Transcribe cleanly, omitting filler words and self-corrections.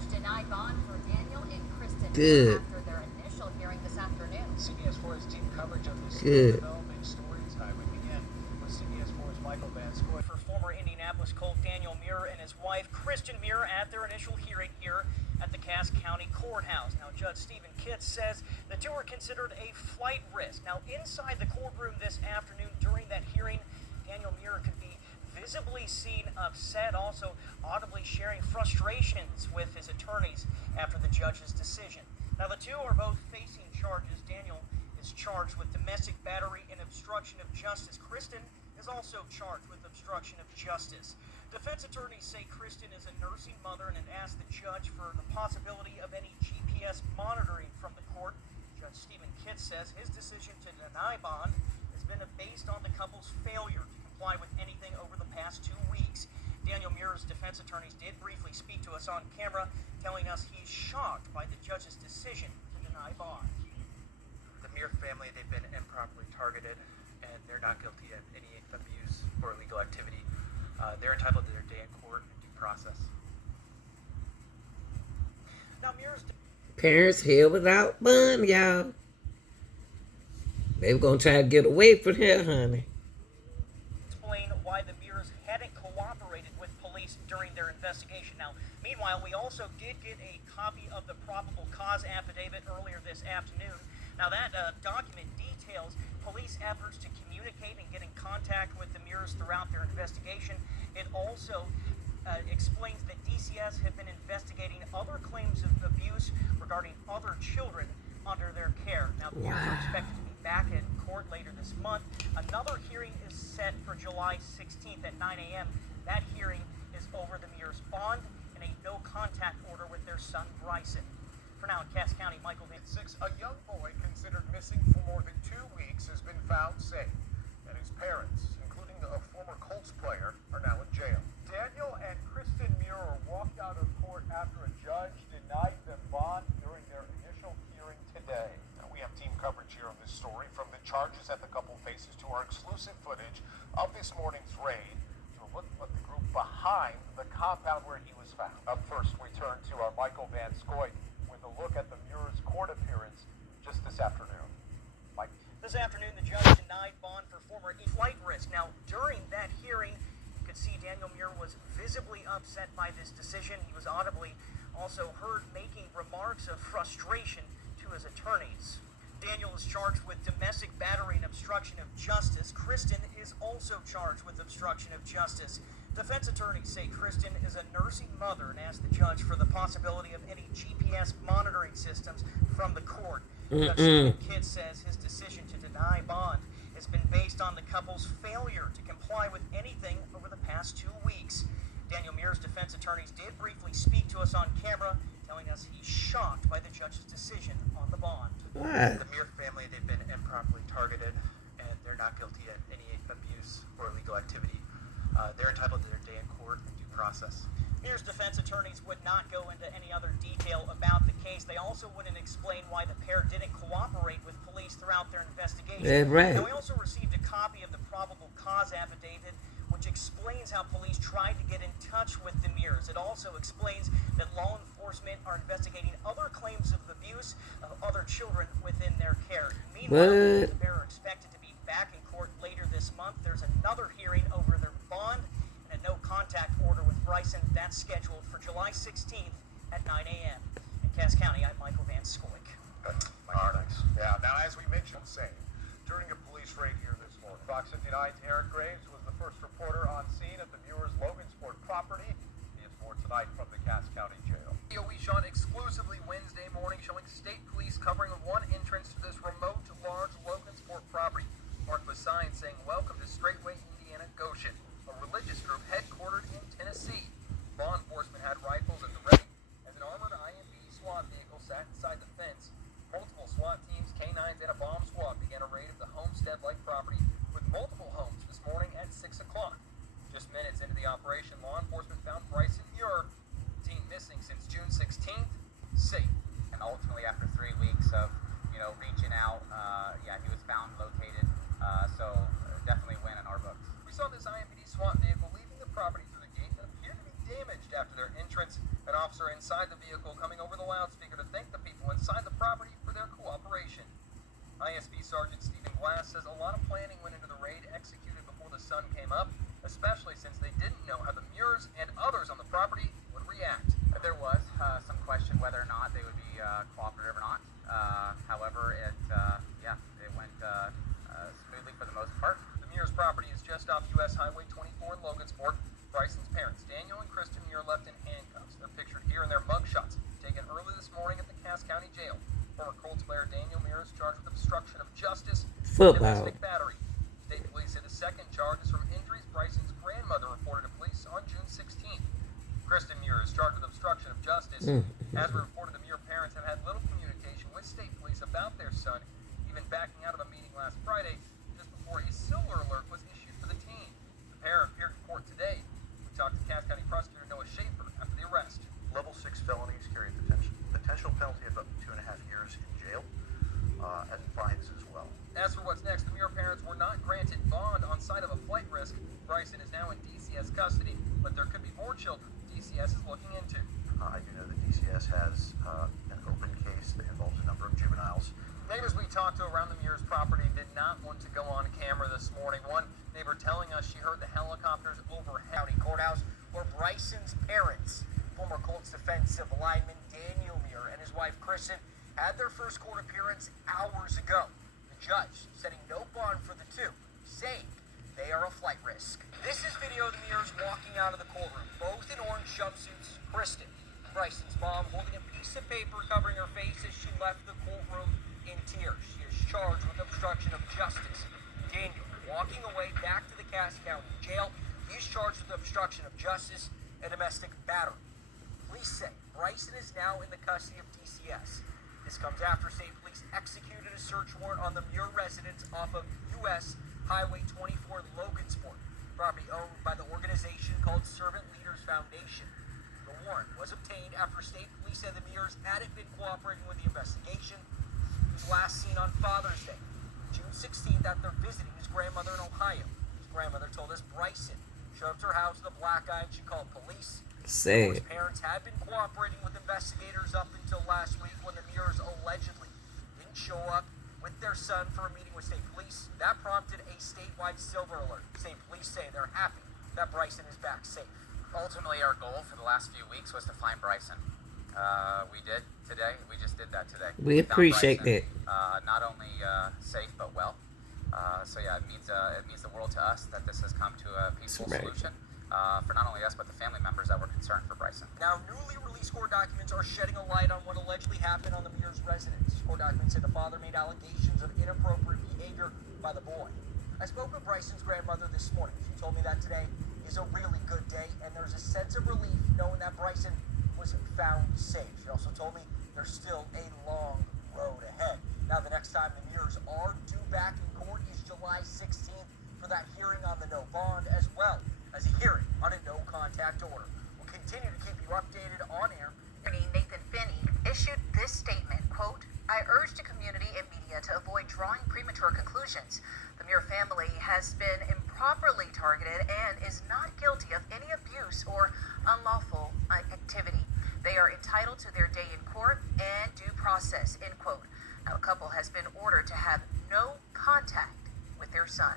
judge denied bond for Daniel and Kristen Good. after their initial hearing this afternoon. CBS 4's team coverage of this Good. developing story tonight. We begin with CBS 4's Michael Van Scoy. For former Indianapolis Colt Daniel Muir and his wife Kristen Muir at their initial hearing here at the Cass County Courthouse. Now, Judge Stephen Kitts says the two are considered a flight risk. Now, inside the courtroom this afternoon during that hearing, Daniel Muir could be visibly seen upset, also audibly sharing frustrations with his attorneys after the judge's decision. Now, the two are both facing charges. Daniel is charged with domestic battery and obstruction of justice. Kristen is also charged with obstruction of justice. Defense attorneys say Kristen is a nursing mother and asked the judge for the possibility of any GPS monitoring from the court. Judge Stephen Kitts says his decision to deny bond has been based on the couple's failure to comply with anything over the past 2 weeks. Daniel Muir's defense attorneys did briefly speak to us on camera, telling us he's shocked by the judge's decision to deny bond. The Muir family, they've been improperly targeted, and they're not guilty of any abuse or illegal activity. They're entitled to their day in court and due process. Now, Muir's Parents held without bond, y'all. They were going to try to get away from here, honey. explain why the Muirs hadn't cooperated with police during their investigation. Now, meanwhile, we also did get a copy of the probable cause affidavit earlier this afternoon. Now, that document details police efforts to communicate and get in contact with the Muirs throughout their investigation. It also explains that DCS have been investigating other claims of abuse regarding other children under their care. Now, the Muirs are expected to be back in court later this month. Another hearing is set for July 16th at 9 a.m. That hearing is over the Muirs' bond and a no-contact order with their son, Bryson. For now, in Cass County, Michael Van Six, a young boy considered missing for more than 2 weeks has been found safe, and his parents, including a former Colts player, are now in jail. Daniel and Kristen Muir walked out of court after a judge denied them bond during their initial hearing today. Now, we have team coverage here of this story, from the charges that the couple faces to our exclusive footage of this morning's raid, to a look at the group behind the compound where he was found. Up first, we turn to our Michael Van Scoy with a look at the Muir's court appearance just this afternoon. Mike. This afternoon, the judge denied bond for former flight risk. Now, during that hearing, you could see Daniel Muir was visibly upset by this decision. He was audibly also heard making remarks of frustration to his attorneys. Daniel is charged with domestic battery and obstruction of justice. Kristen is also charged with obstruction of justice. Defense attorneys say Kristen is a nursing mother and asked the judge for the possibility of any GPS monitoring systems from the court. Judge Stephen Kitts says his decision to deny bond has been based on the couple's failure to comply with anything over the past 2 weeks. Daniel Muir's defense attorneys did briefly speak to us on camera, telling us he's shocked by the judge's decision on the bond. The Muir family, they've been improperly targeted, and they're not guilty of any abuse or illegal activity. They're entitled to their day in court and due process. Muir's defense attorneys would not go into any other detail about the case. They also wouldn't explain why the pair didn't cooperate with police throughout their investigation. That's right. Now, we also received a copy of the probable cause affidavit, which explains how police tried to get in touch with the Muirs. It also explains that law enforcement are investigating other claims of abuse of other children within their care. Meanwhile, the pair are expected to be back in court later this month. There's another hearing over their bond and a no-contact order with Bryson. That's scheduled for July 16th at 9 a.m. In Cass County, I'm Michael Van Scoy. All right. Yeah, now, as we mentioned, during a police raid here this morning, Fox 59's Eric Graves was the first reporter on scene at the Muir's Logansport property. He has more tonight from the Cass County Jail. We shot exclusively Wednesday morning, showing state police covering one entrance to this remote, large Logansport property, marked with signs saying, "Welcome to Straightway Indiana Goshen," a religious group headquartered in Tennessee. Law enforcement had rifles at the ready as an armored IMB SWAT vehicle sat inside the fence. Multiple SWAT teams, K-9s, and a bomb squad began a raid of the homestead-like property, with multiple homes this morning at 6 o'clock. Just minutes into the operation, law enforcement found Bryson Muir, teen missing since June 16th, safe. And ultimately, after 3 weeks of, reaching out, he was found, located. So definitely win in our books. We saw this IMPD SWAT vehicle leaving the property through the gate that appeared to be damaged after their entrance. An officer inside the vehicle coming over the loudspeaker to thank the people inside the property for their cooperation. ISB Sergeant Stephen Glass says a lot of planning went into the raid executed before the sun came up, especially since they didn't know how the Muirs and others on the property would react. There was some question whether or not they would be cooperative or not. However, it went smoothly for the most part. The Muirs property is just off U.S. Highway 24 in Logansport. Bryson's parents, Daniel and Kristen Muir, left in handcuffs. They're pictured here in their mugshots, taken early this morning at the Cass County Jail. Former Colts player Daniel Muir is charged with obstruction of justice and domestic battery. State police say the second charge is from injuries Bryson's grandmother reported to police on June 16th. Kristen Muir is charged with obstruction of justice. As we reported, the Muir parents have had little communication with state police about their son, even backing out of a meeting last Friday just before a silver alert was issued for the teen. The pair appeared in court today. We talked to Cass County Prosecutor Noah Schaefer after the arrest. Level 6 felonies carry a potential penalty of up to 2.5 years in jail and fines as well. As for what's next, the Muir parents were not granted bond on site of a flight risk. Bryson is now in DCS custody, but there could be more children DCS is looking into. I do know that DCS has an open case that involves a number of juveniles. Neighbors we talked to around the Muir's property did not want to go on camera this morning. One neighbor telling us she heard the helicopters over County Courthouse where Bryson's parents, former Colts defensive lineman Daniel Muir and his wife Kristen, had their first court appearance hours ago. The judge setting no bond for the two, saying they are a flight risk. This is video of the Muirs walking out of the courtroom, both in orange jumpsuits. Kristen, Bryson's mom, holding a piece of paper covering her face as she left the courtroom in tears. She is charged with obstruction of justice. Daniel, walking away back to the Cass County Jail, he's charged with obstruction of justice and domestic battery. Police say Bryson is now in the custody of DCS. This comes after state police executed a search warrant on the Muir residence off of U.S. Highway 24 Logansport, property owned by the organization called Servant Leaders Foundation. The warrant was obtained after state police said the Muirs hadn't been cooperating with the investigation. He was last seen on Father's Day, June 16th, after visiting his grandmother in Ohio. His grandmother told us Bryson showed up to her house with a black eye and she called police. His parents had been cooperating with investigators up until last week when the Muirs allegedly didn't show up with their son for a meeting with state police. That prompted a statewide silver alert. State police say they're happy that Bryson is back safe. Ultimately, our goal for the last few weeks was to find Bryson. We did today. We just did that today. We appreciate Bryson, not only safe but well. It means the world to us that this has come to a peaceful solution for not only us but the family members that were concerned for Bryson. Now, newly released court documents are shedding a light on what allegedly happened on the Muir's residence. Court documents say the father made allegations of inappropriate behavior by the boy. I spoke with Bryson's grandmother this morning. She told me that today is a really good day, and there's a sense of relief knowing that Bryson was found safe. She also told me there's still a long road ahead. Now, the next time the Muirs are due back in court is July 16th for that hearing on the no bond, as well as a hearing on a no contact order. We'll continue to keep you updated on air. Nathan Finney issued this statement, quote, "I urge the community and media to avoid drawing premature conclusions. The Muir family has been improperly targeted and is not guilty of any abuse or unlawful activity. They are entitled to their day in court and due process," end quote. Now, the couple has been ordered to have no contact with their son.